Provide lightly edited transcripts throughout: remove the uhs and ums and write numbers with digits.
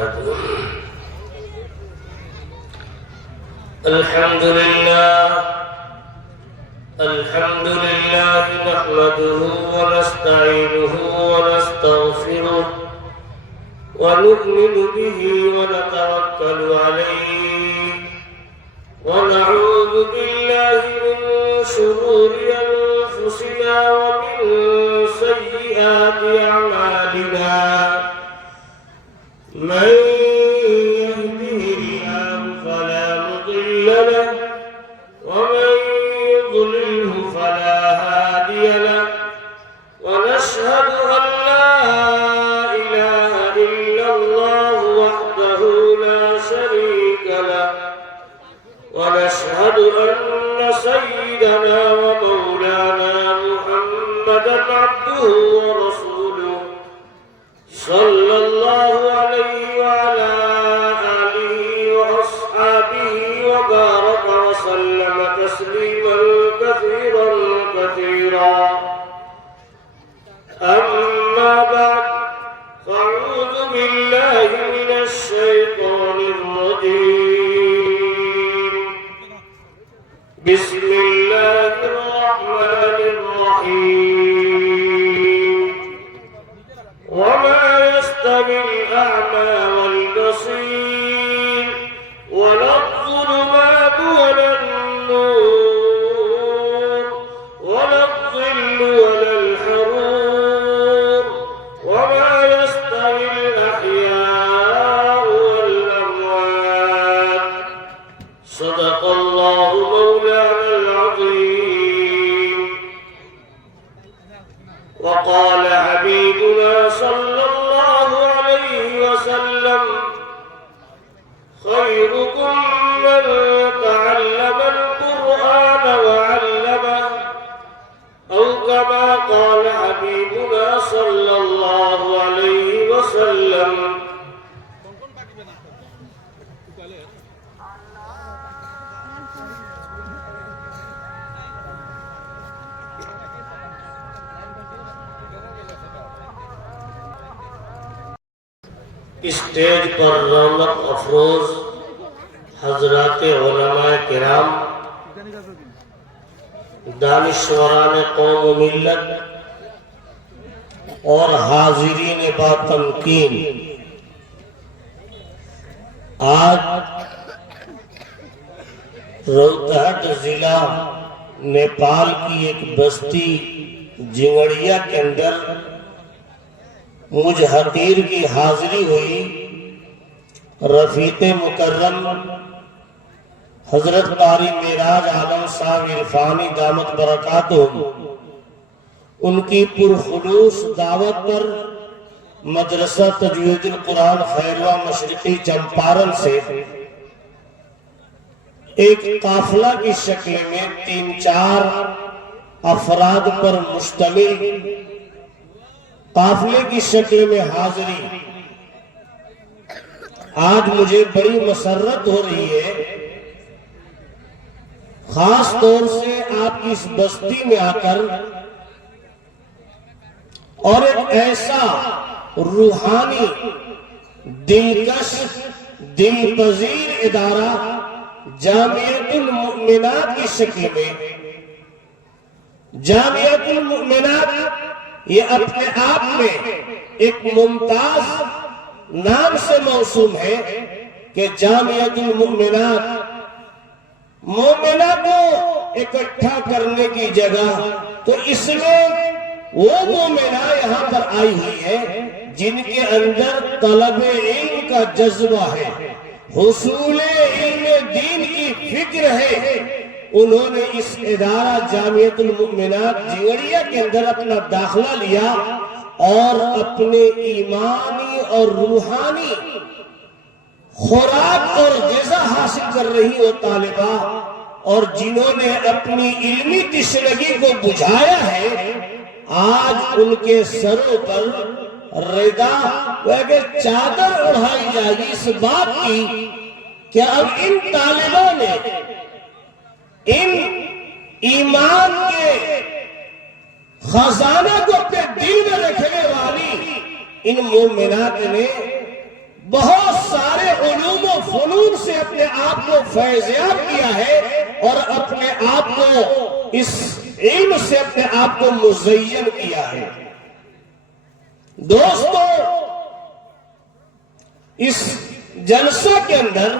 الحمد لله نحمده ونستعينه ونستغفره ونؤمن به ونتوكل عليه ونعوذ بالله من شرور أنفسنا ومن سيئات أعمالنا من يهده الله فلا مضل له ومن يضلله فلا هادي له ونشهد أن لا إله إلا الله وحده لا شريك له ونشهد أن سيدنا ومولانا محمدا عبده ورسوله صلى الله عليه وعلى آله وأصحابه وبارك وسلم تسليما كثيرا كثيرا أما بعد فأعوذ بالله من الشيطان الرجيم بسم الله الرحمن الرحيم وما يستوي الأعمى والبصير ولا الظلمات ولا النور ولا الظل ولا الحرور وما يستوي الأحياء والأموات صدق الله مولانا العظيم وقال حبيبنا صلى الله عليه وسلم خيركم من تعلم القرآن وعلمه أو كما قال حبيبنا صلى الله عليه وسلم اسٹیج پر رونق افروز حضرات علماء کرام، دانشوران قوم و ملت اور حاضرین با تمکین، آج روہتاٹ ضلع نیپال کی ایک بستی جنگڑیا کے اندر مجھ حقیر کی حاضری ہوئی۔ رفیق مکرم حضرت قاری معراج عالم صاحب عرفانی دامت برکاتہم، ان کی پرخلوص دعوت پر مدرسہ تجوید القرآن خیروہ مشرقی چمپارن سے ایک قافلہ کی شکل میں 3-4 افراد پر مشتمل قافلے کی شکل میں حاضری آج مجھے بڑی مسرت ہو رہی ہے، خاص طور سے آپ کی اس بستی میں آ کر اور ایک ایسا روحانی دلکش دل پذیر ادارہ جامعۃ المؤمنات کی شکل میں۔ جامعۃ المؤمنات یہ اپنے آپ میں ایک ممتاز نام سے موسوم ہے کہ جامعۃ المؤمنات مومنہ کو اکٹھا کرنے کی جگہ، تو اس میں وہ مومنہ یہاں پر آئی ہوئی ہے جن کے اندر طلب علم کا جذبہ ہے، حصول علم دین کی فکر ہے۔ انہوں نے اس ادارہ جامعۃ المؤمنات جنگڑیا کے اندر اپنا داخلہ لیا اور اپنے ایمانی اور روحانی خوراک اور غذا حاصل کر رہی وہ طالبہ، اور جنہوں نے اپنی علمی تشنگی کو بجھایا ہے، آج ان کے سروں پر رضا کہ چادر اڑھائی جائے گی اس بات کی کہ اب ان طالبوں نے ان ایمان کے خزانہ کو اپنے دل میں رکھنے والی ان مومنات نے بہت فنون سے اپنے آپ کو فیضیاب کیا ہے اور اپنے آپ کو اس علم سے اپنے آپ کو مزین کیا ہے۔ دوستو، اس جلسہ کے اندر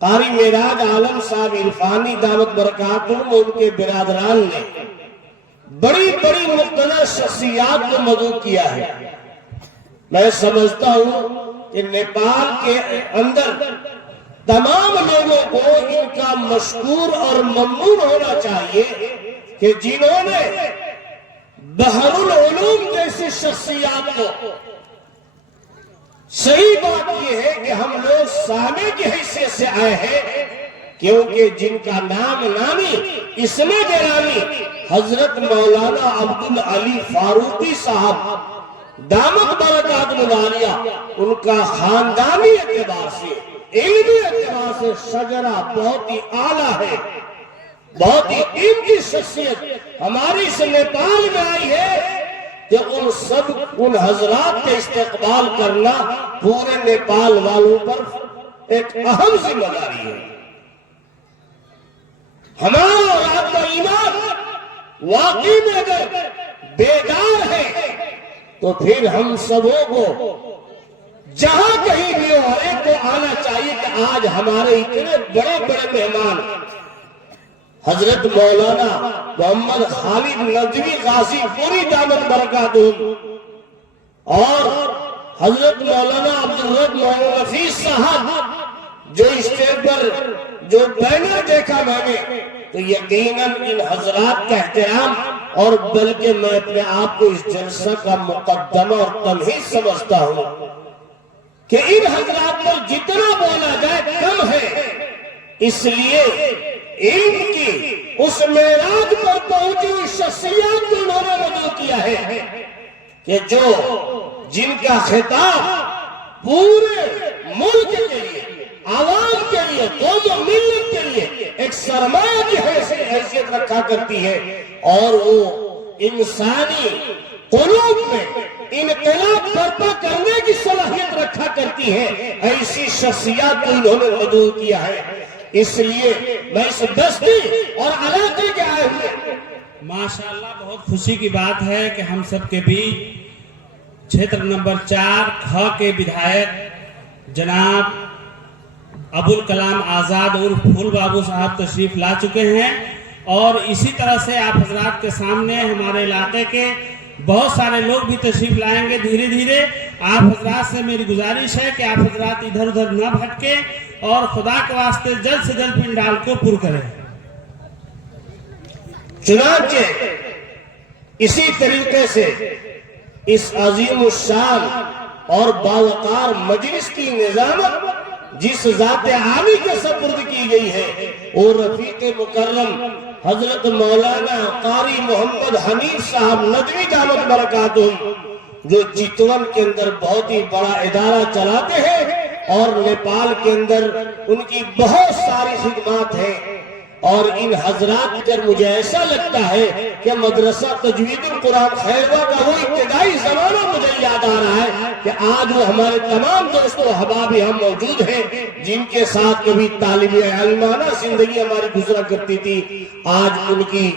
قاری معراج عالم صاحب عرفانی دامت برکاتہم ان کے برادران نے بڑی بڑی مقتدر شخصیات کو مدعو کیا ہے۔ میں سمجھتا ہوں کہ نیپال کے اندر تمام لوگوں کو ان کا مشکور اور ممنون ہونا چاہیے کہ جنہوں نے بحر العلوم جیسی شخصیات کو، صحیح بات یہ ہے کہ ہم لوگ سامع کی حیثیت سے آئے ہیں کیونکہ جن کا نام نامی اسم گرامی حضرت مولانا عبدالعلی فاروقی صاحب دامت برکاتہم العالیہ، ان کا خاندانی اعتبار سے، علمی اعتبار سے شجرہ بہت ہی اعلیٰ ہے، بہت ہی قیمتی شخصیت ہماری سے نیپال میں آئی ہے کہ ان حضرات کے استقبال کرنا پورے نیپال والوں پر ایک اہم ذمہ داری ہے۔ ہمارا اور آپ کا ایمان واقعی میں اگر بیدار ہے تو پھر ہم سبوں کو جہاں کہیں بھی ہو ہر ایک کو آنا چاہیے کہ آج ہمارے اتنے بڑے بڑے مہمان حضرت مولانا محمد خالد ندوی غازی پوری دامت برکاتہم اور حضرت مولانا عبدالرب محمد نفیس صاحب جو اسٹیج پر جو بینر دیکھا میں نے تو یقیناً ان حضرات کا احترام اور بلکہ میں اپنے آپ کو اس جلسہ کا مقدمہ اور تمہید سمجھتا ہوں کہ ان حضرات پر جتنا بولا جائے کم ہے، اس لیے علم کی اس معراج پر پہنچی ہوئی شخصیات کو انہوں نے مدعو کیا ہے کہ جن کا خطاب پورے ملک کے لیے، عوام کے لیے، قوم و ملت کے لیے ایک سرمایہ کی حیثیت رکھا کرتی ہے اور وہ انسانی قلوب میں انقلاب برپا کرنے کی صلاحیت رکھا کرتی ہے، ایسی شخصیات کو انہوں نے مدعو کیا ہے۔ اس لیے میں اس بستی اور علاقے کے آئے ہوئے ماشاءاللہ بہت خوشی کی بات ہے کہ ہم سب کے بیچ چھیتر نمبر 4 کھا کے بدھائک جناب ابوالکلام آزاد عرف پھول بابو صاحب تشریف لا چکے ہیں، اور اسی طرح سے آپ حضرات کے سامنے ہمارے علاقے کے بہت سارے لوگ بھی تشریف لائیں گے دھیرے دھیرے۔ آپ حضرات سے میری گزارش ہے کہ آپ حضرات ادھر ادھر نہ بھٹکیں اور خدا کے واسطے جلد سے جلد پنڈال کو پر کریں۔ چنانچہ اسی طریقے سے اس عظیم الشان اور باوقار مجلس کی نظامت جس ذات عالی کے سپرد کی گئی ہے اور رفیق مکرم حضرت مولانا قاری محمد حنیف صاحب ندوی دامت برکاتہم جو چتون کے اندر بہت ہی بڑا ادارہ چلاتے ہیں اور نیپال کے اندر ان کی بہت ساری خدمات ہیں، اور ان حضرات کر مجھے ایسا لگتا ہے کہ مدرسہ تجوید القرآن خیروا کا وہ ابتدائی زمانہ مجھے یاد آ رہا ہے کہ آج وہ ہمارے تمام دوست و احباب یہاں موجود ہیں جن کے ساتھ کبھی طالب علمانہ زندگی ہماری گزرا کرتی تھی، آج ان کی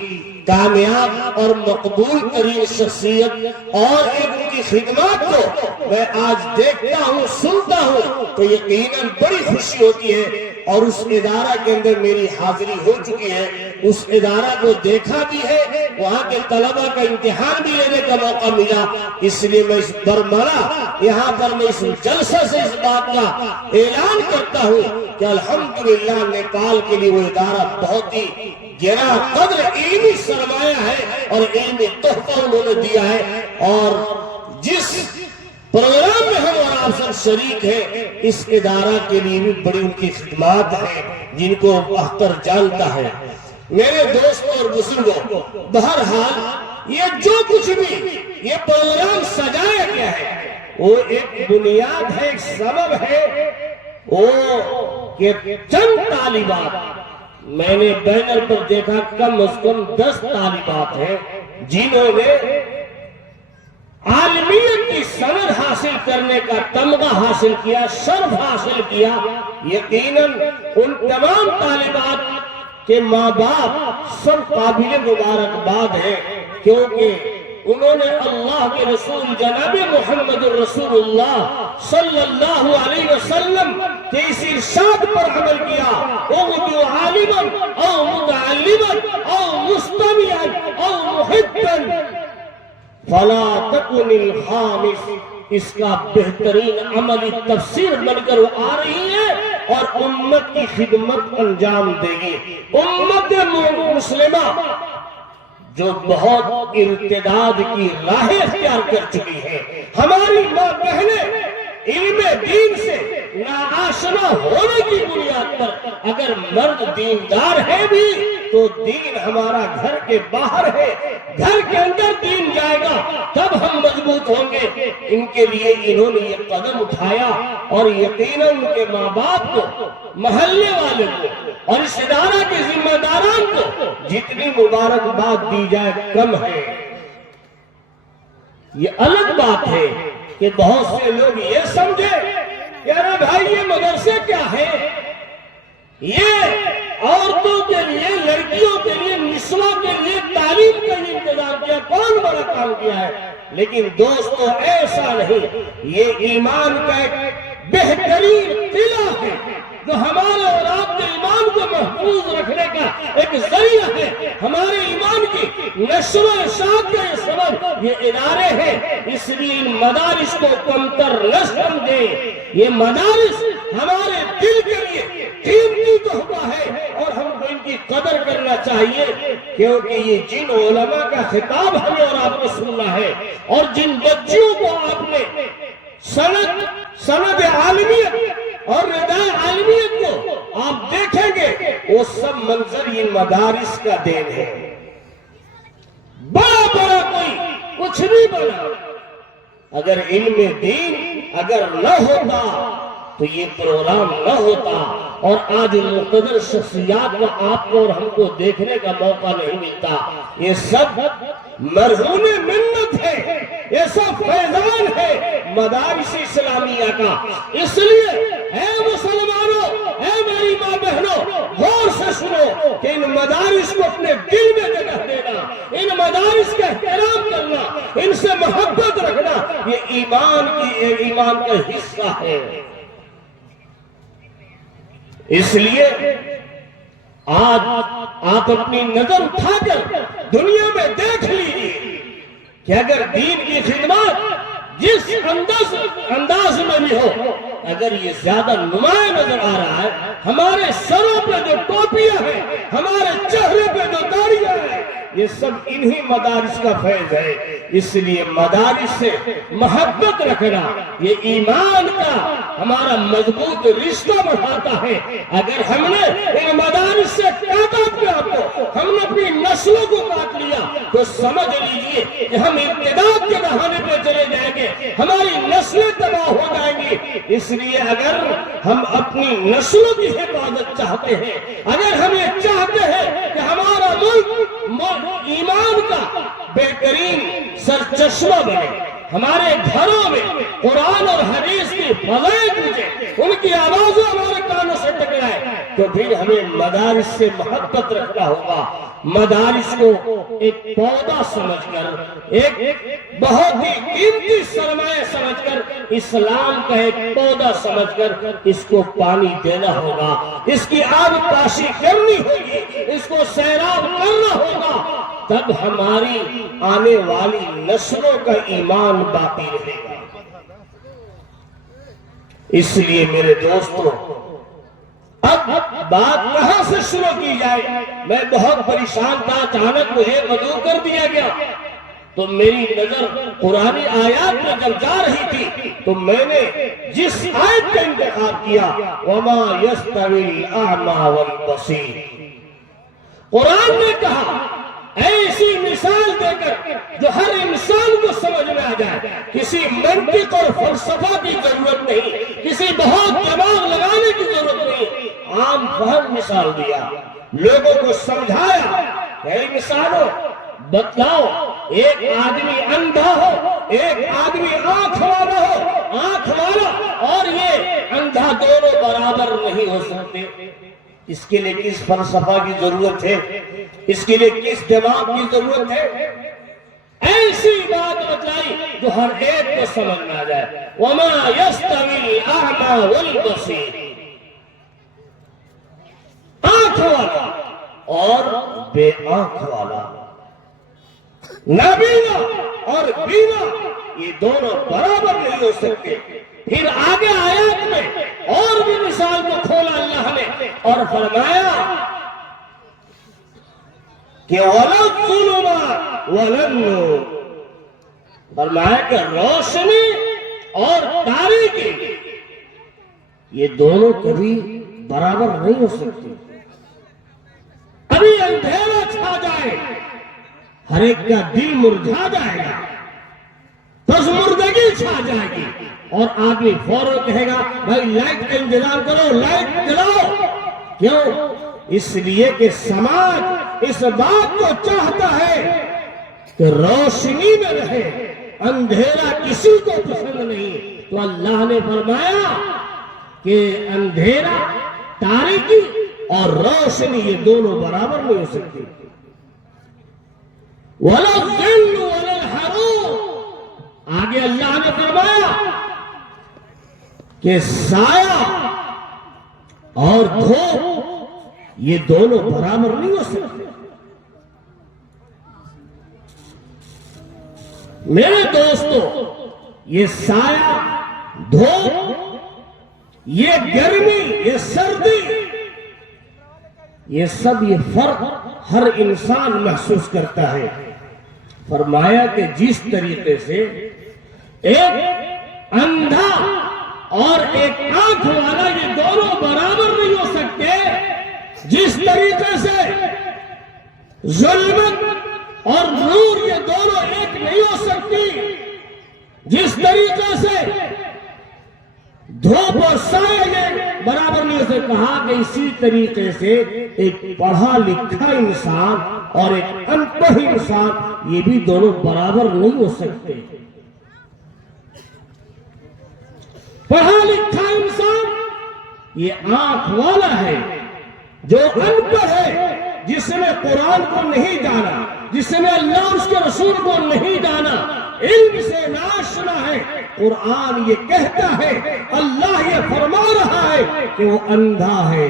کامیاب اور مقبول ترین شخصیت اور ان کی خدمات کو میں آج دیکھتا ہوں، سنتا ہوں تو یقیناً بڑی خوشی ہوتی ہے، اور اس ادارہ کے اندر میری حاضری ہو چکی ہے، اس ادارہ کو دیکھا بھی ہے، وہاں کے طلبہ کا امتحان بھی لینے کا موقع ملا، اس لیے میں اس برملا یہاں پر میں اس جلسہ سے اس بات کا اعلان کرتا ہوں کہ الحمدللہ نیپال کے لیے وہ ادارہ بہت ہی گراں قدر علمی سرمایہ ہے اور علمی تحفہ انہوں نے دیا ہے، اور جس پروگرام میں ہم اور آپ سب شریک ہیں اس ادارہ کے لیے بھی بڑی ان کی خدمات ہیں جن کو اختر جانتا ہے۔ میرے دوستوں اور بزرگوں، بہرحال یہ جو کچھ بھی یہ پروگرام سجایا گیا ہے وہ ایک بنیاد ہے، ایک سبب ہے، وہ کہ چند طالبات میں نے بینر پر دیکھا کم از کم 10 طالبات ہیں جنہوں نے عالمیت کی کی سند حاصل کرنے کا تمغہ حاصل کیا، شرف حاصل کیا، یقیناً ان تمام طالبات کے ماں باپ سب قابل مبارکباد ہیں، کیونکہ انہوں نے اللہ کے رسول جناب محمد الرسول اللہ صلی اللہ علیہ وسلم کے اس ارشاد پر عمل کیا، اغدو عالما او متعلما او مستمعا او محبا فلا تکن الخامس۔ اس کا بہترین عملی تفسیر بن کر وہ آ رہی ہے اور امت کی خدمت انجام دے گی۔ امت مسلمہ جو بہت ارتداد کی راہ اختیار کر چکی ہے، ہماری ماں بہنیں علم دین سے ناآشنا ہونے کی بنیاد پر اگر مرد دیندار ہے بھی تو دین ہمارا گھر کے باہر ہے، گھر کے اندر دین جائے گا تب ہم مضبوط ہوں گے۔ ان کے لیے انہوں نے یہ قدم اٹھایا اور یقیناً ان کے ماں باپ کو، محلے والے کو اور اس ادارہ کے ذمہ داران کو جتنی مبارکباد دی جائے کم ہے۔ یہ الگ بات ہے کہ بہت سے لوگ یہ سمجھے کہ ارے بھائی یہ مدرسے کیا ہے، یہ عورتوں کے لیے، لڑکیوں کے لیے، نسواں کے لیے تعلیم کا انتظام کیا، کون بڑا کام کیا ہے۔ لیکن دوستو ایسا نہیں، یہ ایمان کا ایک بہترین قلعہ ہے جو ہمارے اور آپ کے ایمان کو محفوظ رکھنے کا ایک ذریعہ ہے۔ ہمارے ایمان کی نشر و اشاعت کا یہ سبب یہ ادارے ہیں، اس لیے ان مدارس کو کمتر نہ سمجھیں۔ یہ مدارس ہمارے دل کے لیے قیمتی تحفہ ہے اور ہم کو ان کی قدر کرنا چاہیے، کیونکہ یہ جن علماء کا خطاب ہمیں اور آپ کو سننا ہے اور جن بچیوں کو آپ نے سند عالمیت اور رداء عالمیت کو آپ دیکھیں گے، وہ سب منظر ان مدارس کا دین ہے۔ بڑا بڑا کوئی کچھ نہیں بنا، اگر علم دین اگر نہ ہوتا تو یہ پروگرام نہ ہوتا اور آج مقتدر شخصیات کا آپ کو اور ہم کو دیکھنے کا موقع نہیں ملتا۔ یہ سب مرہون منت ہے، یہ سب فیضان ہے مدارس اسلامیہ کا۔ اس لیے اے مسلمانوں، اے میری ماں بہنوں، غور سے سنو کہ ان مدارس کو اپنے دل میں جگہ دینا، ان مدارس کا احترام کرنا، ان سے محبت رکھنا، یہ ایمان کا حصہ ہے۔ اس لیے آج آپ اپنی نظر اٹھا کر دنیا میں دیکھ لیجیے کہ اگر دین کی خدمت جس انداز میں بھی ہو، اگر یہ زیادہ نمایاں نظر آ رہا ہے، ہمارے سروں پہ جو ٹوپیاں ہیں، ہمارے چہرے پہ جو داڑیاں ہیں، یہ سب انہی مدارس کا فیض ہے۔ اس لیے مدارس سے محبت رکھنا یہ ایمان کا ہمارا مضبوط رشتہ بڑھاتا ہے۔ اگر ہم نے ان مدارس سے کاٹا اپنے آپ کو، ہم نے اپنی نسلوں کو کاٹ لیا، تو سمجھ لیجئے کہ ہم ارتداد کے دہانے پہ چلے جائیں گے، ہماری نسلیں تباہ ہو جائیں گی۔ اس لیے اگر ہم اپنی نسلوں کی حفاظت چاہتے ہیں، اگر ہم یہ چاہتے ہیں کہ ہمارا ملک ایمان کا بہترین سرچشمہ بنے، ہمارے گھروں میں قرآن اور حدیث کی فضائل پوچھے، ان کی آوازیں ہمارے کانوں سے ٹکرائے، تو پھر ہمیں مدارس سے محبت رکھنا ہوگا۔ مدارس کو ایک پودا سمجھ کر، ایک بہت ہی قیمتی سرمایہ سمجھ کر، اسلام کا ایک پودا سمجھ کر اس کو پانی دینا ہوگا، اس کی آب پاشی کرنی ہوگی، اس کو سیراب کرنا ہوگا، تب ہماری آنے والی نسلوں کا ایمان باقی رہے گا۔ اس لیے میرے دوستوں، اب بات کہاں سے شروع کی جائے؟ میں بہت پریشان تھا، اچانک مجھے مدعو کر دیا گیا، تو میری نظر قرآنی آیات میں جب جا رہی تھی تو میں نے جس آیت کا انتخاب کیا، وَمَا يَسْتَوِي الْأَعْمَى وَالْبَصِيرُ، قرآن نے کہا ایسی مثال دے کر جو ہر انسان کو سمجھ میں آ جائے، کسی منطق اور فلسفہ کی ضرورت نہیں، کسی بہت دماغ لگانے کی ضرورت نہیں، عام فہم مثال دیا، لوگوں کو سمجھایا کہ اے مثالوں بتلاؤ ایک آدمی اندھا ہو، ایک آدمی آنکھ والا ہو، آنکھ والا اور یہ اندھا دونوں برابر نہیں ہو سکتے۔ اس کے لیے کس فلسفہ کی ضرورت ہے؟ اس کے لیے کس دماغ کی ضرورت ہے؟ ایسی بات بتلائی جو ہر ایک کو سمجھ میں آ جائے۔ وَمَا يَسْتَوِي الْأَعْمَى وَالْبَصِيرُ، آنکھ والا اور بے آنکھ والا، نابینا اور بینا، یہ دونوں برابر نہیں ہو سکتے۔ پھر آگے آیات میں اور بھی مثال کو کھولا اللہ نے اور فرمایا کہ وَلَا الظُّلُمَاتُ وَلَا النُّورُ، فرمایا کہ روشنی اور تاریکی یہ دونوں کبھی برابر نہیں ہو سکتی۔ ابھی اندھیرا چھا جائے، ہر ایک کا دل مرجھا جائے گا، پسمردگی چھا جائے گی، اور آدمی فوراً کہے گا بھائی لائٹ کا انتظام کرو، لائٹ جلاؤ۔ کیوں؟ اس لیے کہ سماج اس بات کو چاہتا ہے کہ روشنی میں رہے، اندھیرا کسی کو پسند نہیں۔ تو اللہ نے فرمایا کہ اندھیرا، تاریکی اور روشنی یہ دونوں برابر نہیں ہو سکتی۔ وَلَا الظِّلُّ وَلَا الْحَرُورُ، آگے اللہ نے فرمایا کہ سایہ اور دھوپ یہ دونوں برابر نہیں ہو سکتے۔ میرے دوستو، یہ سایہ، دھوپ، یہ گرمی، یہ سردی، یہ سب یہ فرق ہر انسان محسوس کرتا ہے۔ فرمایا کہ جس طریقے سے ایک اندھا اور ایک آنکھ والا یہ دونوں برابر نہیں ہو سکتے، جس طریقے سے ظلمت اور نور یہ دونوں ایک نہیں ہو سکتی، جس طریقے سے دھوپ اور سایہ یہ برابر نہیں ہو سکتے، کہا کہ اسی طریقے سے ایک پڑھا لکھا انسان اور ایک ان پڑھ انسان یہ بھی دونوں برابر نہیں ہو سکتے۔ پڑھا لکھا انسان یہ آنکھ والا ہے، جو ان پڑھ ہے، جس نے قرآن کو نہیں جانا، جس نے اللہ اس کے رسول کو نہیں جانا، علم سے ناشنا ہے۔ قرآن یہ کہتا ہے، اللہ یہ فرما رہا ہے کہ وہ اندھا ہے۔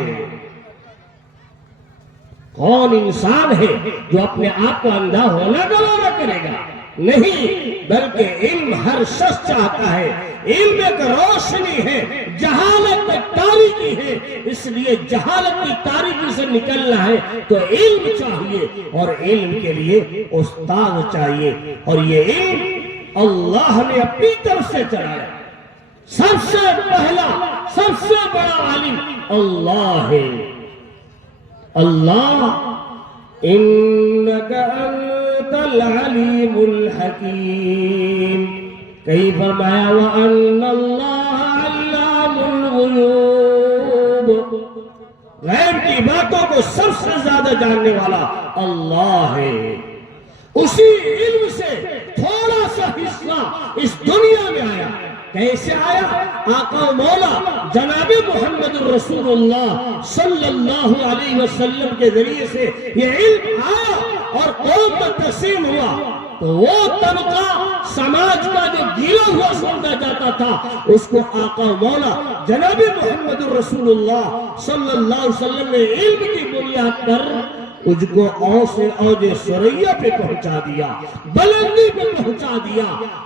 کون انسان ہے جو اپنے آپ کو اندھا ہونا گوارا کرے گا؟ نہیں، بلکہ علم ہر شخص چاہتا ہے۔ علم ایک روشنی ہے، جہالت ایک تاریکی ہے، اس لیے جہالت کی تاریکی سے نکلنا ہے تو علم چاہیے، اور علم کے لیے استاد چاہیے، اور یہ علم اللہ نے اپنی طرف سے چلایا۔ سب سے پہلا، سب سے بڑا عالم اللہ ہے۔ اللہ انک انت العلیم الحکیم، کئی فرمایا وَأَنَّ اللَّهَ عَلَّامُ الْغُيُوبِ، غیب کی باتوں کو سب سے زیادہ جاننے والا اللہ ہے۔ اسی علم سے تھوڑا سا حصہ اس دنیا میں آیا۔ کیسے آیا؟ آقا و مولا جناب محمد الرسول اللہ صلی اللہ علیہ وسلم کے ذریعے سے یہ علم آیا اور قوم میں تقسیم ہوا، تو وہ طبقہ سماج کا جو گیلا ہوا سمجھا جاتا تھا، اس کو آقا و مولا جناب محمد الرسول اللہ صلی اللہ علیہ وسلم نے علم کی بنیاد پر اس کو اوج سریا پہ پہنچا دیا، بلندی پہ پہنچا دیا۔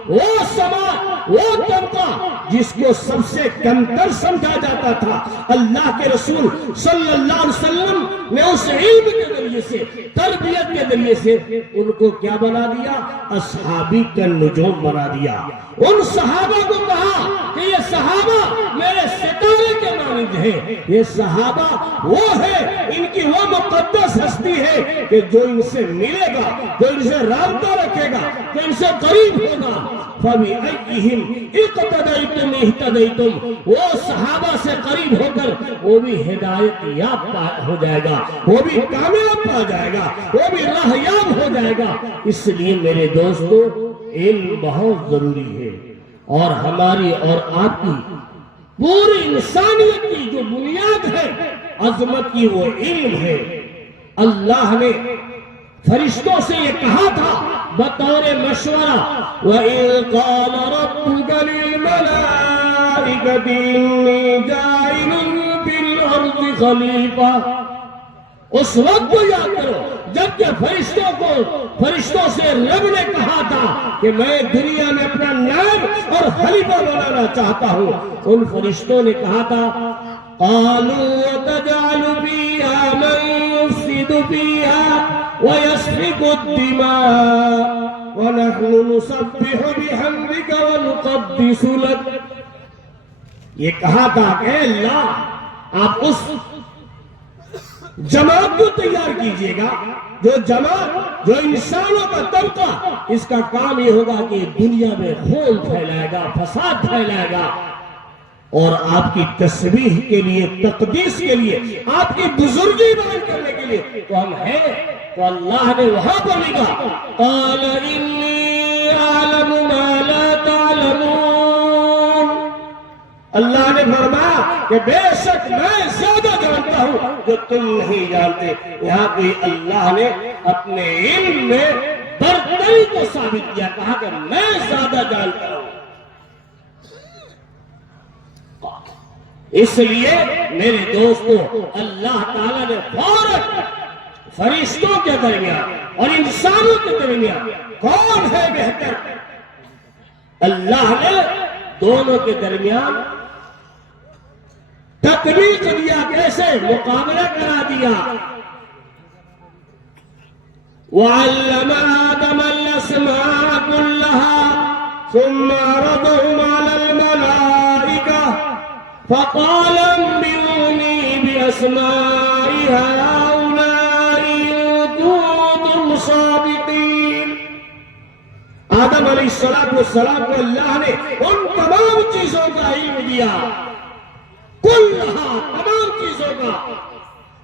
وہ سماج، وہ طبقہ جس کو سب سے کمتر سمجھا جاتا تھا، اللہ کے رسول صلی اللہ علیہ وسلم نے اس علم کے ذریعے سے، تربیت کے ذریعے سے ان کو کیا بنا دیا؟ اصحابی کا نجوم بنا دیا۔ ان صحابہ کو کہا کہ یہ صحابہ میرے ستارے کے مانند مانند ہے. یہ صحابہ وہ ہے، ان کی وہ مقدس ہستی ہے کہ جو ان سے ملے گا، جو ان سے رابطہ رکھے گا، جو ان سے قریب ہوگا، فَبِأَيِّهِمْ اِقْتَدَيْتُمْ اِهْتَدَيْتُمْ، وہ صحابہ سے قریب ہو کر وہ بھی ہدایت یاب ہو جائے گا، وہ بھی کامیاب پا جائے گا، وہ بھی راہ یاب ہو جائے گا. اس لیے میرے دوستو علم بہت ضروری ہے، اور ہماری اور آپ کی پوری انسانیت کی جو بنیاد ہے عظمت کی، وہ علم ہے. اللہ نے فرشتوں سے یہ کہا تھا بطور مشورہ، وَإِذْ قَالَ رَبُّكَ لِلْمَلَائِكَةِ إِنِّي جَاعِلٌ فِي الْأَرْضِ خَلِيفَةً. اس وقت کو یاد کرو جبکہ فرشتوں سے رب نے کہا تھا کہ میں دنیا میں اپنا نائب اور خلیفہ بنانا چاہتا ہوں. ان فرشتوں نے کہا تھا قَالُوا وَتَجْعَلُ فِيهَا مَن يُفْسِدُ فِيهَا وَيَسْفِكُ الدِّمَاءَ وَنَحْنُ نُسَبِّحُ بِحَمْدِكَ وَنُقَدِّسُ لَكَ. یہ کہا تھا کہ اے اللہ آپ اس جماعت کو تیار کیجئے گا، جو جماعت، جو انسانوں کا طبقہ اس کا کام یہ ہوگا کہ دنیا میں خون پھیلائے گا، فساد پھیلائے گا، اور آپ کی تسبیح کے لیے، تقدیس کے لیے، آپ کی بزرگی بیان کرنے کے لیے تو ہم ہیں. تو اللہ نے وہاں پر لکھا قال انی اعلم ما لا تعلمون. اللہ نے فرمایا کہ بے شک میں زیادہ جانتا ہوں جو تم نہیں جانتے. یہاں بھی اللہ نے اپنے علم میں برتری کو ثابت کیا، کہا کہ میں زیادہ جانتا ہوں. اس لیے میرے دوستو اللہ تعالیٰ نے فوراً فرشتوں کے درمیان اور انسانوں کے درمیان کون ہے بہتر، اللہ نے دونوں کے درمیان تطبیق دیا، کیسے مقابلہ کرا دیا. وَعَلَّمَ آدَمَ الْأَسْمَاءَ كُلَّهَا ثُمَّ عَرَضَهُمْ عَلَى الْمَلَائِكَةِ فَقَالَ أَنبِئُونِي بِأَسْمَاءِ هَؤُلَاءِ إِن كُنتُمْ صَادِقِينَ. آدم علیہ السلام کو اللہ نے ان تمام چیزوں کا علم دیا، کلہا، تمام چیزوں کا.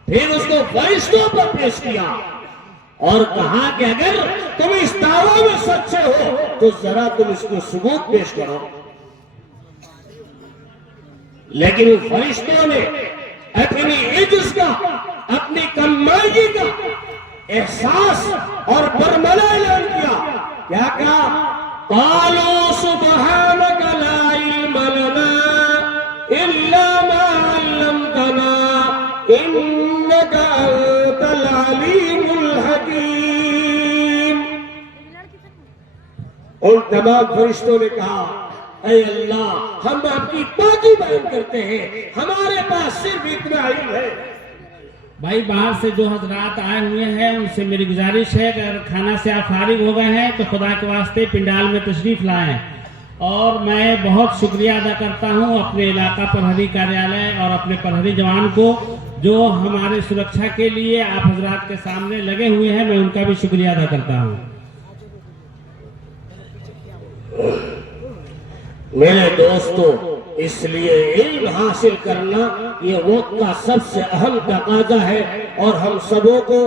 پھر اس کو فرشتوں پر پیش کیا اور کہا کہ اگر تم اس دعویٰ میں سچے ہو تو ذرا تم اس کو ثبوت پیش کرو. لیکن فرشتوں نے اپنی عجز کا، اپنی کمائی کا احساس اور برملا اعلان کیا. کیا کہا؟ قالوا سبحانك لا علم لنا الا ما علمتنا انك انت العليم الحكيم. ان تمام فرشتوں نے کہا اے اللہ ہم آپ کی پاکی بیان کرتے ہیں، ہمارے پاس صرف اتنا علم ہے. بھائی باہر سے جو حضرات آئے ہوئے ہیں ان سے میری گزارش ہے کہ اگر کھانا سے آپ فارغ ہو گئے ہیں تو خدا کے واسطے پنڈال میں تشریف لائیں. اور میں بہت شکریہ ادا کرتا ہوں اپنے علاقہ پرہری کاریالے اور اپنے پرہری جوان کو جو ہمارے سرکشا کے لیے آپ حضرات کے سامنے لگے ہوئے ہیں، میں ان کا بھی شکریہ ادا کرتا ہوں. میرے دوستو اس لیے علم حاصل کرنا یہ وقت کا سب سے اہم تقاضا ہے، اور ہم سبوں کو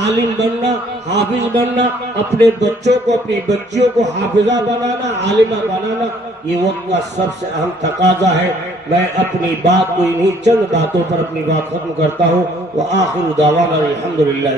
عالم بننا، حافظ بننا، اپنے بچوں کو، اپنی بچیوں کو حافظہ بنانا، عالمہ بنانا یہ وقت کا سب سے اہم تقاضا ہے. میں اپنی بات کو انہی چند باتوں پر اپنی بات ختم کرتا ہوں. وآخر دعوانا الحمدللہ.